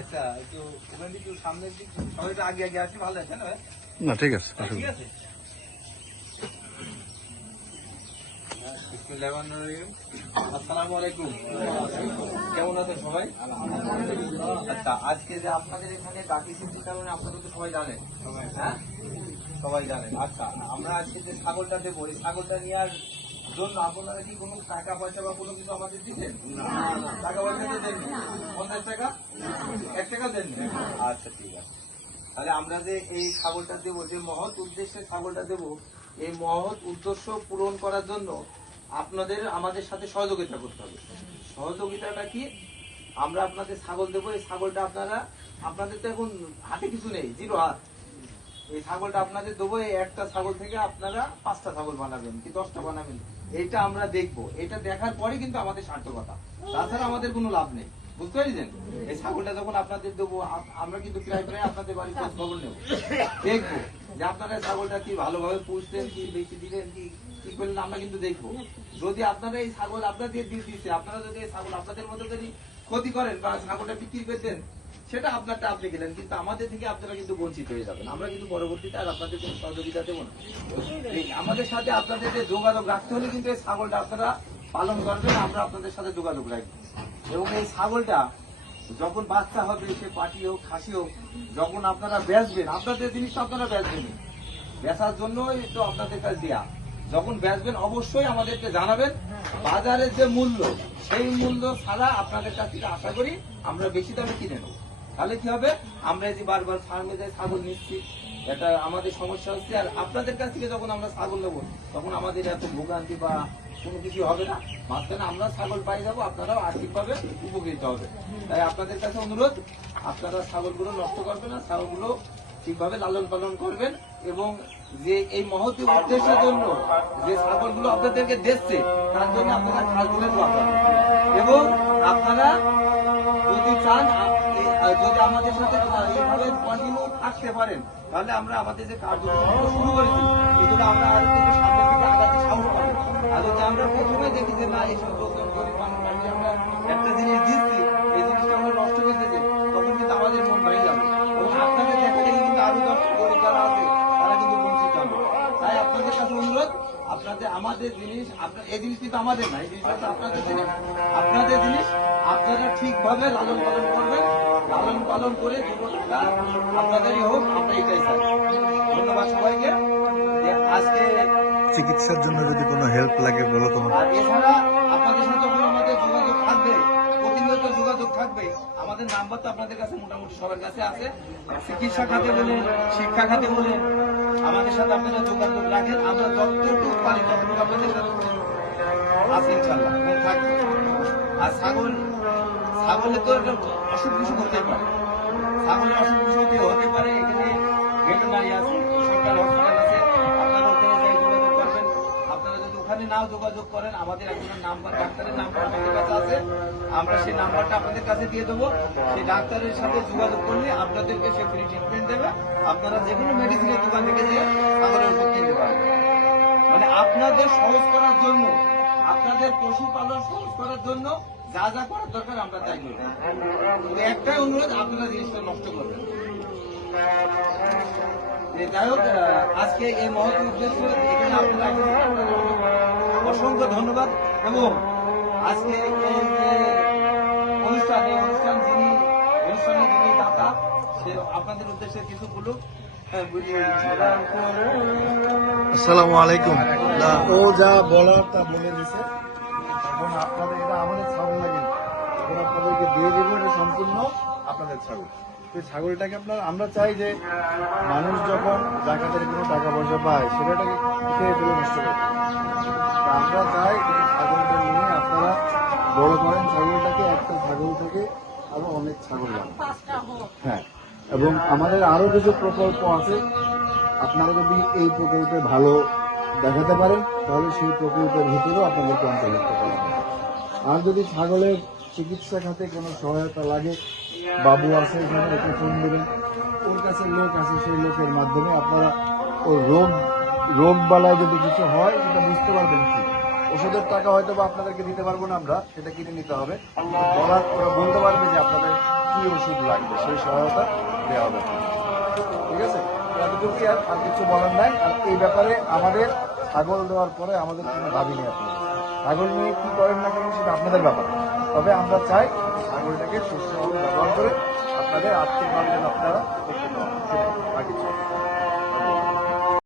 আচ্ছা একটু ওখান থেকে সামনের দিক সবাই একটু আগে আগে আসি, ভালো আছে না? না ঠিক আছে, ঠিক আছে। আসসালামু আলাইকুম, কেমন আছেন সবাই? আচ্ছা, আজকে যে আপনাদের এখানে ডাকিয়েছি যে কারণে আপনাদের তো সবাই জানেন, হ্যাঁ সবাই জানেন। আচ্ছা, আমরা আজকে যে ছাগলটা দেবো, এই ছাগলটা নেওয়ার জন্য আপনারা কি কোনো টাকা পয়সা বা কোনো কিছু আমাদের দিচ্ছেন? টাকা পয়সা তো দেননি। 50 টাকা, 1 টাকা দেননি? আচ্ছা ঠিক আছে। তাহলে আমরা যে এই ছাগলটা দেবো, যে মহৎ উদ্দেশ্যে ছাগলটা দেবো, এই মহৎ উদ্দেশ্য পূরণ করার জন্য আপনাদের আমাদের সাথে সহযোগিতা করতে হবে। সহযোগিতাটা কি? আমরা আপনাদের ছাগল দেবো, এই ছাগলটা আপনাদের তো এখন হাতে কিছু নেই, জিরো হাত। এই ছাগলটা আপনাদের দেবো, এই একটা ছাগল থেকে আপনারা 5টা ছাগল বানাবেন কি 10টা বানাবেন, এইটা আমরা দেখবো। এটা দেখার পরে কিন্তু আমাদের সার্থকতা, তাছাড়া আমাদের কোনো লাভ নেই। বুঝতে পারছেন? এই ছাগলটা যখন আপনাদের দেবো, আমরা কিন্তু প্রায় প্রায় আপনাদের বাড়ির খোঁজ খবর নেবো, দেখবো যে আপনারা ছাগলটা কি ভালোভাবে পুষতেন, কি বেশি দিলেন, কি করলেন, আমরা কিন্তু দেখবো। যদি আপনারা এই ছাগল আপনাদের দিয়ে দিচ্ছে, আপনারা যদি এই ছাগল আপনাদের মতো যদি ক্ষতি করেন বা ছাগলটা বিক্রি করতেন, সেটা আপনারটা আপনি গেলেন, কিন্তু আমাদের থেকে আপনারা কিন্তু বঞ্চিত হয়ে যাবেন। আমরা কিন্তু পরবর্তীতে আর আপনাদের কোনো সহযোগিতা দেবো না। আমাদের সাথে আপনাদের যে যোগাযোগ রাখতে হলে কিন্তু এই ছাগলটা আপনারা পালন করবেন, আমরা আপনাদের সাথে যোগাযোগ রাখবো। এবং এই ছাগলটা যখন বাচ্চা হবে, সে পাটি হোক খাসি হোক, যখন আপনারা বেচবেন, আপনাদের জিনিসটা আপনারা বেচবেন, বেচার জন্যই তো আপনাদের কাছে দেয়া। যখন বেচবেন অবশ্যই আমাদেরকে জানাবেন। বাজারের যে মূল্য, সেই মূল্য ছাড়া আপনাদের কাছ থেকে আশা করি আমরা বেশি দামে কিনে নেব। তাহলে কি হবে? আমরা যে বারবার ফার্মে যাই ছাগল নিচ্ছি, এটা আমাদের সমস্যা হচ্ছে। আর আপনাদের কাছ থেকে যখন আমরা ছাগল নেবো, তখন আমাদের এত ভোগান্তি বা কোনো কিছু হবে না। মাঝখানে আমরা ছাগল পাই যাবো, আপনারাও আর্থিকভাবে উপকৃত হবে। তাই আপনাদের কাছে অনুরোধ, আপনারা ছাগলগুলো নষ্ট করবেন না, ছাগলগুলো ঠিকভাবে লালন পালন করবেন। এবং যে এই মহৎ উদ্দেশ্যের জন্য যে ছাগলগুলো আপনাদেরকে দিচ্ছে, তার জন্য আপনারা খাস দিলে দোয়া করবেন। এবং আপনারা যদি চান, যদি আমাদের সাথে এইভাবে কন্টিনিউ থাকতে পারেন, তাহলে আমরা আমাদের যে কার্যক্রম শুরু করেছি, এগুলো আমরা আর কিন্তু সামনের দিকে আগাতে সাহস পাবো। আর যদি আমরা প্রথমে দেখি যে না, এইসব লোকজন গরিব মানুষ, আমরা একটা জিনিস দিচ্ছি, এই জিনিসটা আমরা নষ্ট করে দিচ্ছি, তখন কিন্তু আমাদের মন ভেঙে যাবে। এবং আপনাদের দেখা দেখি কিন্তু আরো 10 গরিব যারা আছে, তারা কিন্তু বঞ্চিত হবে। তাই আপনাদের কাছে অনুরোধ, আপনাদের আমাদের জিনিস, আপনার এই জিনিস কিন্তু আমাদের না, এই জিনিসটা আপনাদের জিনিস, আপনাদের জিনিস আপনারা ঠিকভাবে লালন পালন করবেন। লালন পালন করে জীবনটা আপনাদেরই হোক, আমরা এটাই চাই। ধন্যবাদ সবাইকে। আজকে চিকিৎসার জন্য যদি কোনো হেল্প লাগে বলো তোমার। আর এছাড়া আপনাদের সাথে যখন আমাদের যোগাযোগ থাকবে, প্রতিনিয়ত যোগাযোগ থাকবে। আমাদের নাম্বার তো আপনাদের কাছে মোটামুটি সবার কাছে আছে। চিকিৎসা খাতে বলেন, শিক্ষা খাতে বলেন, আমাদের সাথে আপনারা যোগাযোগ রাখেন। আমরা যতটুকু পারি ততটুকু আপনাদের সাথে আছি ইনশাল্লাহ, এবং থাকবো। আর ছাগলের তো একটা অসুখ বিসুখ হতে পারে, ছাগলের অসুখ বিসুখ হতে পারে। এখানে ভেটেরিনারি আছে, সরকারি হসপিটাল আছে, আপনারা ওখানে যাই যোগাযোগ করবেন। আপনারা যদি ওখানে নাও যোগাযোগ করেন, আমাদের একজনের নাম্বার, ডাক্তারের নাম্বার আমাদের কাছে আছে, আমরা সেই নাম্বারটা আপনাদের কাছে দিয়ে দেবো। সেই ডাক্তারের সাথে যোগাযোগ করলে আপনাদেরকে সে ফ্রি ট্রিটমেন্ট দেবে। আপনারা যে কোনো মেডিসিনের দোকান থেকে যে ছাগলের ওষুধ কিনতে পারবেন। মানে আপনাদের সহজ করার জন্য, আপনাদের পশুপালন সহজ করার জন্য যা যা করার দরকার আমরা তাই করব। একটাই অনুরোধ, আপনারা জিনিসটা নষ্ট করবেন। যাই হোক, আজকে এই মহৎ উদ্দেশ্য এখানে আপনারা অসংখ্য ধন্যবাদ। এবং আজকে এই যে অনুষ্ঠান যিনি দাতা, সে আপনাদের উদ্দেশ্যে কিছু বলুক। আসসালামু আলাইকুম। ও যা বলার তা বলে দিছে। এখন আপনাদের এটা আমাদের ছাগল লাগে, এখন আপনাদেরকে দিয়ে দেবো, এটা সম্পূর্ণ আপনাদের ছাগল। তো ছাগলটাকে আমরা চাই যে মানুষ যখন জাকাতের কোনো টাকা পয়সা পায়, সেটাকে খেয়ে ফেলে নষ্ট করে। তা আমরা চাই ছাগলটা নিয়ে আপনারা বড় করেন ছাগলটাকে, একটা ছাগল থেকে আরো অনেক ছাগল লাগে। হ্যাঁ, এবং আমাদের আরো কিছু প্রকল্প আছে। আপনারা যদি এই প্রকল্পে ভালো দেখাতে পারেন, তাহলে সেই প্রকল্পের ভিতরেও আপনাদেরকে অন্তর্ভুক্ত করা হবে। আর যদি ছাগলের চিকিৎসা খাতে কোনো সহায়তা লাগে, বাবু আছে এখানে, একে ফোন দেবেন, ওর কাছে লোক আছে, সেই লোকের মাধ্যমে আপনারা ওই রোগ বালায় যদি কিছু হয়, সেটা বুঝতে পারবেন। কি ওষুধের টাকা হয়তো বা আপনাদেরকে দিতে পারবো না, আমরা সেটা কিনে নিতে হবে। ওরা বলতে পারবে যে আপনাদের কি কি ওষুধ লাগবে সেই সহায়তা দেওয়া হবে। ঠিক আছে, তো এতটুকুই, আর কিছু বলার নাই। আর এই ব্যাপারে আমাদের ছাগল দেওয়ার পরে আমাদের কোনো দাবি নেই। আপনাদের ছাগল নিয়ে কি করেন না কেন সেটা আপনাদের ব্যাপার, তবে আমরা চাই ছাগলটাকে সুস্থভাবে ব্যবহার করে আপনাদের আর্থিকভাবে যেন আপনারা করতে পারেন, সেটাই আর কিছু না।